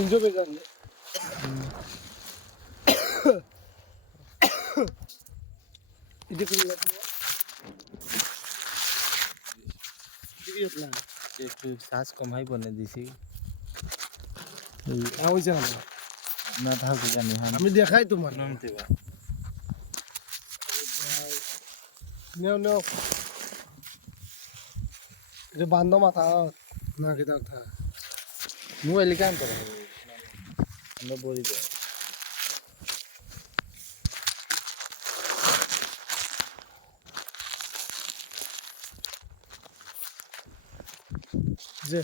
তিনশো বেকার একটু শ্বাস কমাই বনে দিছি হয়েছে না না থাকবে জানি আমি দেখাই তোমার নামতে বা নেও নেও এটা বান্ধ মাথা না কেটা কথা মোবাইল কাম করা আমরা বলি দেয় যে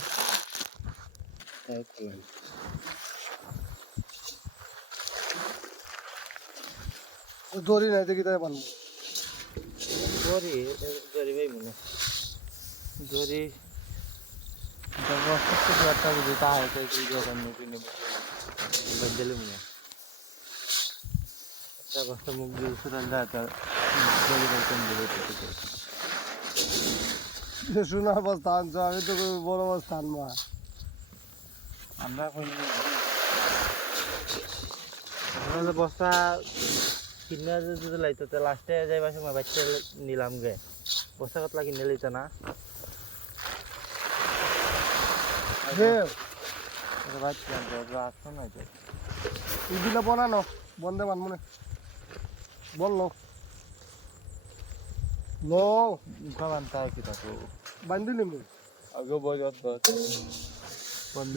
তাই করলাম দড়ি নাই দেখি তাই বানবো দড়ি দড়ি ভাই মনে দড়ি একটা বুঝি তা হয়তো কি যখন কিনে বদলে মনে একটা বস্তা মুখ দিয়ে সুরাল দেয় তার দড়ি বলতেন দিলে শোনা অবস্থা আনছো আমি তো বড় অবস্থা আনবা আমরা বস্তা কিনে যদি লাইতো তো লাস্টে যাইবার সময় বাচ্চা নিলাম গে বস্তা কতলা কিনে লইতো না বাচ্চা আসতো না তো ইদিলা বানানো বন্ধে মান মনে বললো লো মুখা বানতে হয় কি থাকো বান্ধি নিমু আগে বজাত বন্ধ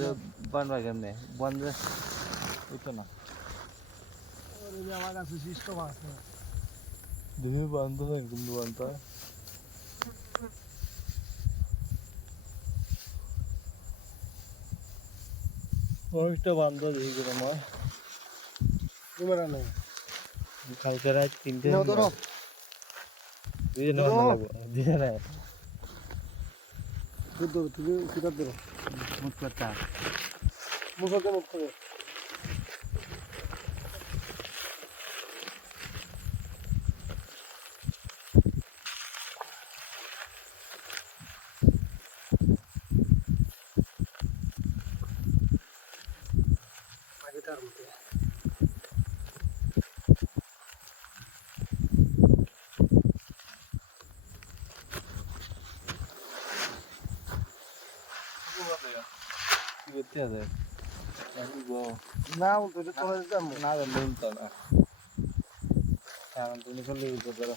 বানবা কেমনে বন্ধ হইতো না আমার কাছে সিস্টেম আছে দেখি বন্ধ হয় কিন্তু বন্ধ অনেকটা বান্ধ দেখি করে আমার ক্যামেরা নেই কালকে রাত 3টে নাও ধরো দুজনে বান্ধা লাগবো দুজনে ধরো তুমি কিতাব ধরো মুখ করতা মুখকে মুখ করে আগেটার মধ্যে কি করতে হবে না তো এটা চলে যেতাম না বলতো না কারণ তুমি চলে যেতে পারো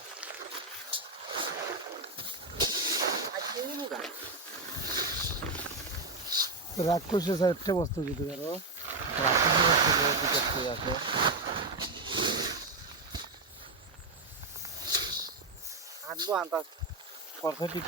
রাক্ষসের সাইডটা বস্তু দিতে পারো হাঁটবো আন্দাজ কথা ঠিক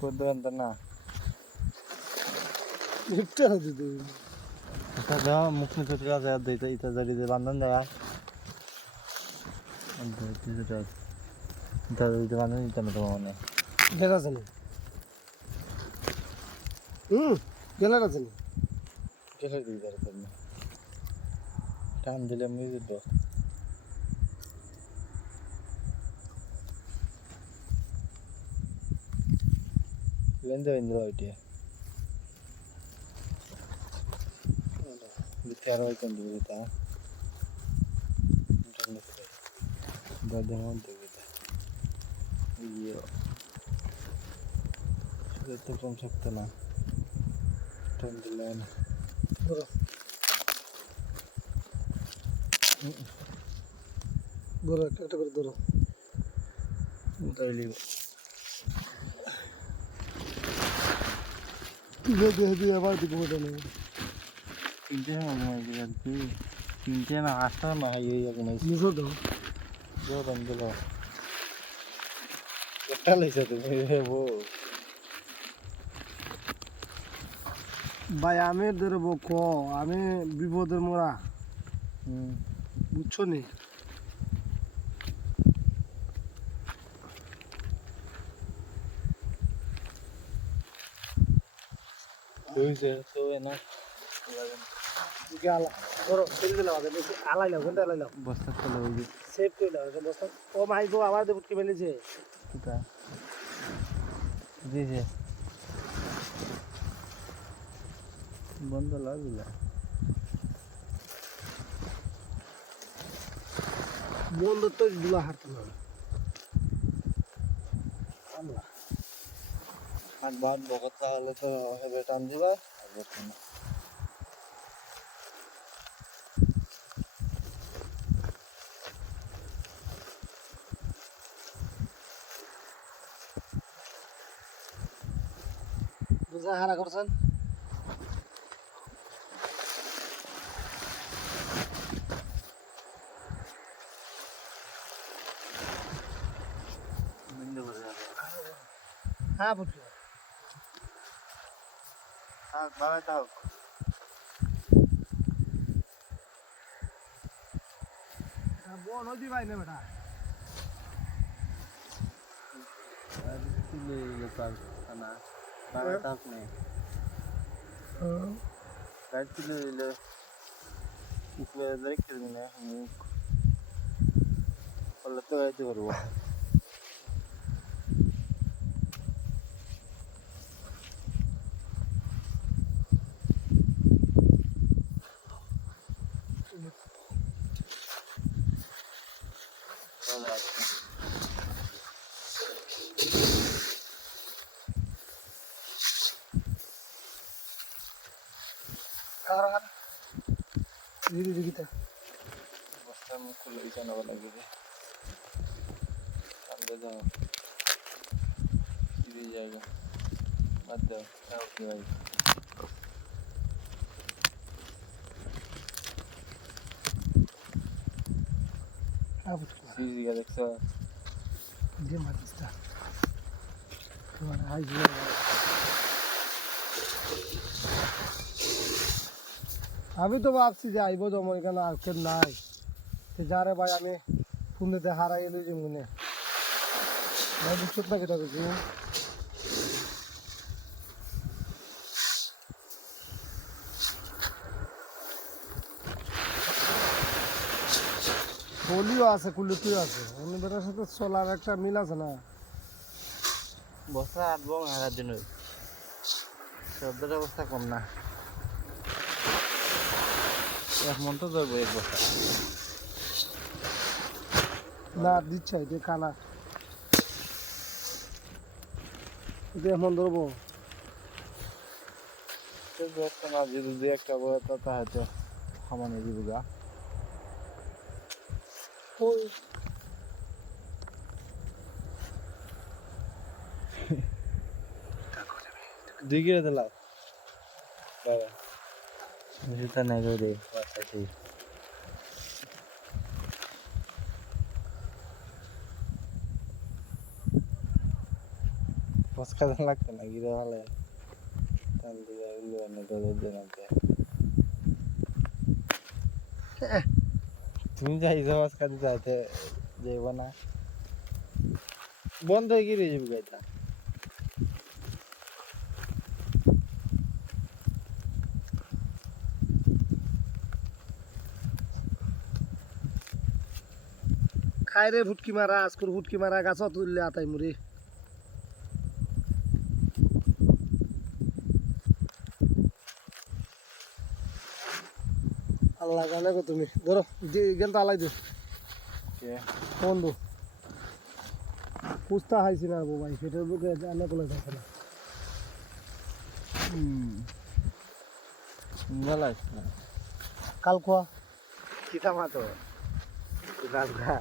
করতে না এটা দিতে এটা দেওয়া মুখ নিতে যায় দিতে এটা জড়িয়ে বান্ধন দেওয়া এটা বান্ধন দিতে না তোমার মনে গেলা জানি গেলা জানি গেলে দিতে পারবে টান দিলে আমি দিত লেন্দে ইন্দ্র ওইটা বিচার হয় কোন দিকে তা ইন্টারনেট দাদা মধ্যে গেছে ইয়ে সেটা তো কম শক্ত না টান দিলে না ধরো ধরো একটা করে ধরো তাইলে দিয়ে আবার দিব ওটা নেই তিনটে মনে হয় কি তিনটে না আটটা না ইয়ে মনে হয় মুসো দাও দিল একটা লইছো তুমি বউ ভাই আমি ধরবো ক আমি বিপদের মোড়া বুঝছো নি হইছে তো না ধরো ফেলে দিলাম আলাইলাম কোনটা আলাইলাম বস্তা চলে হইছে সেভ করে দাও এটা বস্তা ও মাই গো আবার দেবুট কি মেলেছে কিটা দিছে বন্ধ লাগলা বন্ধ তো গুলা হাঁটতে না আল্লাহ আর বাদ বকত তাহলে তো হেবে টান দিবা আর বকত না বুঝা হারা করছেন বন্ধ করে দাও হ্যাঁ বুঝছি হ্যাঁ বাবা দাও বন নদী ভাই না বেটা আর কিলে লোকাল খানা বাবা দাও নেই গাড়ি তুলে দিলে উপরে রেখে দিন মুখ বললে তো গাইতে পারবো খারা দিদি দিদিটা বস্তার মুখ খুলে দিতে নেওয়া লাগবে সামনে যাও সিঁড়ি জায়গা বাদ দাও তাও কি ভাই সিঁড়ি জায়গা দেখছো যে মাটিসটা তোমার আই আমি তো ভাবছি যে আইব জমা এখানে আর কেউ নাই যারে ভাই আমি ফোন দিতে হারাই এলো যে মনে ভাই বুঝছো না কেটা দেখি বলিও আছে কুলুটিও আছে অন্য বেটার সাথে চলার একটা মিল আছে না বস্তা আটবো হারার দিন শব্দের অবস্থা কম না এক মন তো ধরবো এক বস্তা না দিচ্ছে যে কানা এটা এমন ধরবো একটা না যদি একটা বড় তা হয়তো সমানে জীবিকা ওই দুই কিলো দিলাম বাবা জুতা নাই গো রে বাতাসি পস্কা লাগতো না গিরে ভালো তাল দিবা উল্লু না দলে দেনাতে তুমি যাইছো পস্কা দিতে যাইতে যাইব না বন্ধ হয়ে গিয়ে যাবি গাইতা খাই রে ফুটকি মারা আজকুর ফুটকি মারা গাছ তুললে আতাই মুড়ি আল্লাহ জানে গো তুমি ধরো গেলটা আলাই দিও বন্ধু পুস্তা খাইছি না গো ভাই পেটের বুকে আনে বলে যাচ্ছে না ভালো কাল কোয়া কিতা মাতো গালগা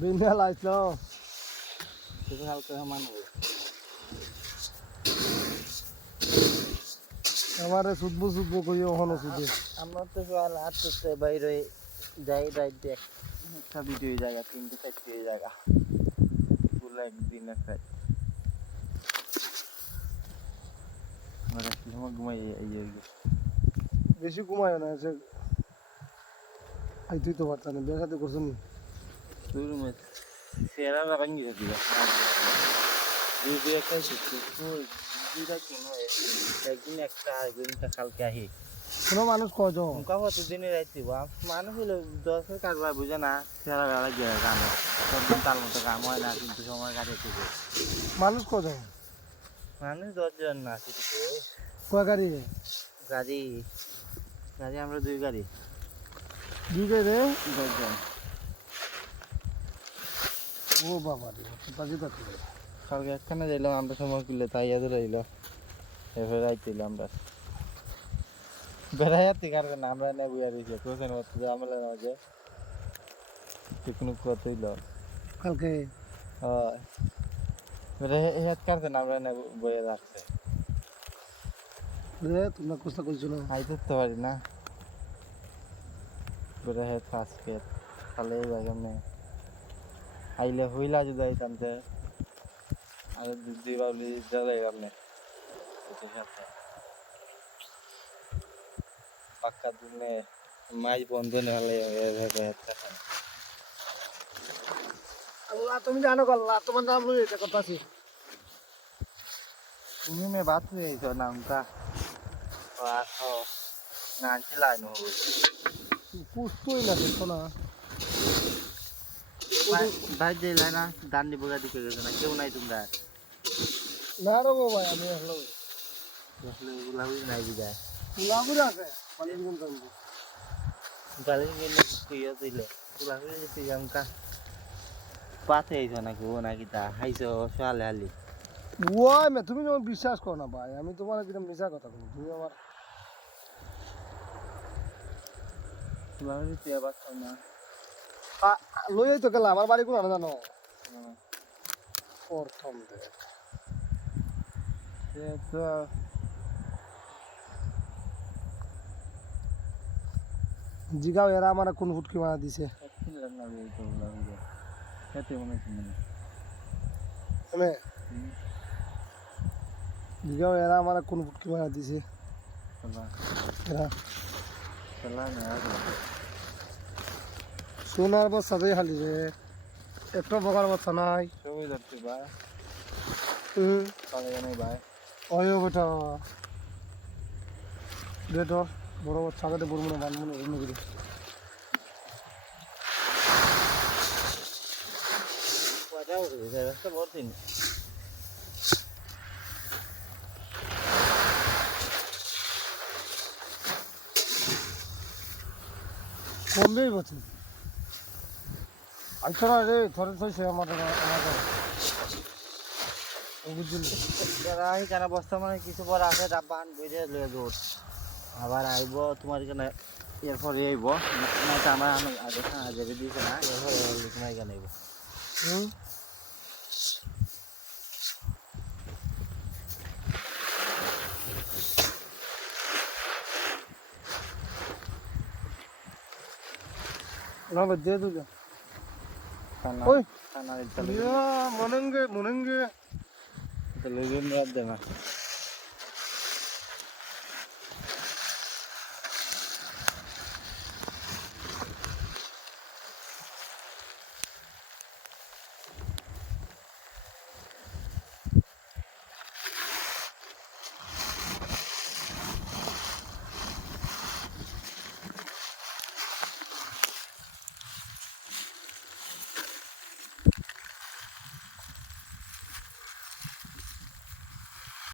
বিমেল আইসলো সেটা হালকা মান আমারে সুদবো সুদবো কইও হনো সুদে আমরা তো সকাল 8:00 বাইরে যাই রাত দেখ একটা ভিডিও জায়গা 3-4 জায়গা একদিন এক রাত আমার আসলে সময় ঘুমাই এই বেশি ঘুমায় না সে তুই তো পারতাম বিয়ে সাথে করছো নি রুমে সেরা লাগান গিয়ে দিলা দুই একটা দুইটা কেন একদিন একটা আরেকদিনটা কালকে আহি কোনো মানুষ কজন মুখা প্রতিদিনই রাইতে মানুষ হলো 10 কাটবার বুঝে না সেরা বেলা গিয়ে গান সবদিন তার মতো কাম হয় না কিন্তু সময় কাটে ঠিক মানুষ কজন মানুষ 10 জন না কিন্তু কয় গাড়ি গাড়ি গাড়ি আমরা দুই গাড়ি দুই গাড়ি রে 10 জন ও বাবা রে তাজি তো কালকে একখানে যাইলাম আমরা সময় করলে তাই ইয়াদ রইল এভাবে রাইতেইলাম আমরা বেড়াইয়াতে কারণ আমরা না বুয়া রয়েছে কোথায় মতো আমলা মাঝে পিকনিক করতে হইল কালকে হয় বেড়াইয়াত কারণ আমরা না বইয়ে রাখছে রে তোমরা কোথা কইছো না আইতে তো পারি না বেড়াইয়াত আজকে তাহলে এই জায়গা নেই আইলে হইলা যদি আইতাম যে আর দুই বাবলি জ্বালাই আপনি পাক্কা দিনে মাছ বন্ধ না হলে আল্লাহ তুমি জানো আল্লাহ তোমার নাম লই এটা কথা আছে তুমি মে বাত হয়ে তো নামটা আসো না ছিলাই নো পুস্তই না দেখো না ভাই দিলাই না দান্ডি বগা দিকে গেছে না কেউ নাই তোমরা না রে ভাই আমি হলো আসলে ওগুলা হই নাই বিদায় লাগুর আছে পানি দিন তো গালি গেলে কিয়া দিলে ওগুলা হই যেতে জামকা পাতে আইছো নাকি ও নাকি তা হাইছো সালে হালি ওই মে তুমি যখন বিশ্বাস করো না ভাই আমি তোমার কিরকম মিছা কথা বলি তুমি আমার ওগুলা হই তে আবার না লই তো গেল আমার বাড়ি কোন জানো প্রথম দেখ সে তো জিগাও এরা আমার কোন ফুটকি মারা দিছে শুনলাম না এই তো ওগুলা হই যায় খেতে মনে শুনি মানে জিগাও এরা আমার কোন ফুটকি মারা দিছে চলা এরা চলা না সোনার বস্তা দিয়ে খালি রে একটা বকার বস্তা নাই সবই ধরতে ভাই হুম তাহলে জানাই ভাই অয়ো বেটা বেটো বড় বাচ্চা আগে বড় মনে বান মনে অন্য করে কয়টা উঠে যায় রাস্তা বড় দিন কমবেই বলছে আচ্ছা না রে ধরে থইছে আমাদের বুঝলি যারা এখানে বস্তা মানে কিছু পর আছে ডাব্বান বইরে লয়ে দৌড় আবার আইব তোমার এখানে এরপরে আইব না তো আমার আগে আগে দিয়েছে না এরপরে তোমার এখানে আইব হুম না দিয়ে দুজন খানা ওই খানা দিতে মনেঙ্গে লেগে রাত দেনা